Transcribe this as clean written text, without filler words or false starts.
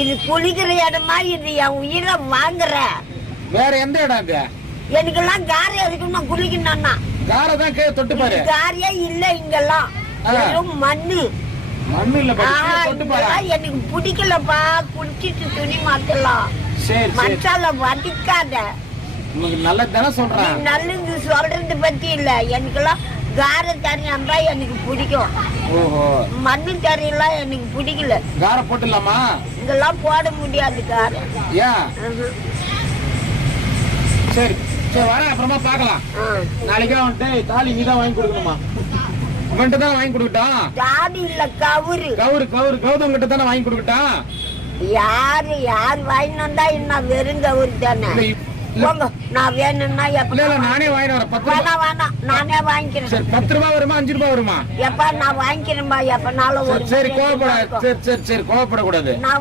இது குளிக்கிற இடமா? இது என் உயிரை வாங்குற. வேற எந்த இடம் இது? எனக்கெல்லாம் காரை எதுக்கு நான் குளிக்கணும்னா? காரை தான் தொட்டு பாரு. காரியே இல்ல இங்கெல்லாம், வெறும் மண்ணு. மண்ணு இல்ல, தொட்டு பாரு. எனக்கு பிடிக்கலப்பா. குளிச்சிட்டு துணி மாத்தலாம். சரி மசாலா வடிக்காத. உங்களுக்கு நல்ல தானே சொல்றேன். நல்லது சொல்றது பத்தி இல்ல, எனக்கெல்லாம் கார தறியாம் தான் எனக்கு பிடிக்கும். ஓஹோ, மண்ணு தறியெல்லாம் எனக்கு பிடிக்கல. கார போட்டுலாமா? இதெல்லாம் போட முடியாது கார. ஏன்? சரி சரி, வரேன், அப்புறமா பாக்கலாம். நாளைக்கே வந்துட்டு தாலி நீதான் வாங்கி கொடுக்கணுமா? உங்கள்கிட்ட தான் வாங்கி கொடுக்கட்டும். தாடி இல்ல, கவுரு. கவுரு கவுரு கௌதம் கிட்ட தானே வாங்கி கொடுக்கட்டும். யாரு வாங்கிட்டு வந்தா என்ன? வெறும் கவுரு தானே. போங்க, நான் வேணும்னா நானே வாங்கிட்டு வரேன். 10 ரூபா வேணாம், நானே வாங்கிக்கிறேன். சரி, 10 ரூபா வருமா 5 ரூபா வருமா? எப்ப நான் வாங்கிக்கிறேன்பா, எப்பனாலும். சரி கோவப்பட, சரி கோவப்படக்கூடாது. நான்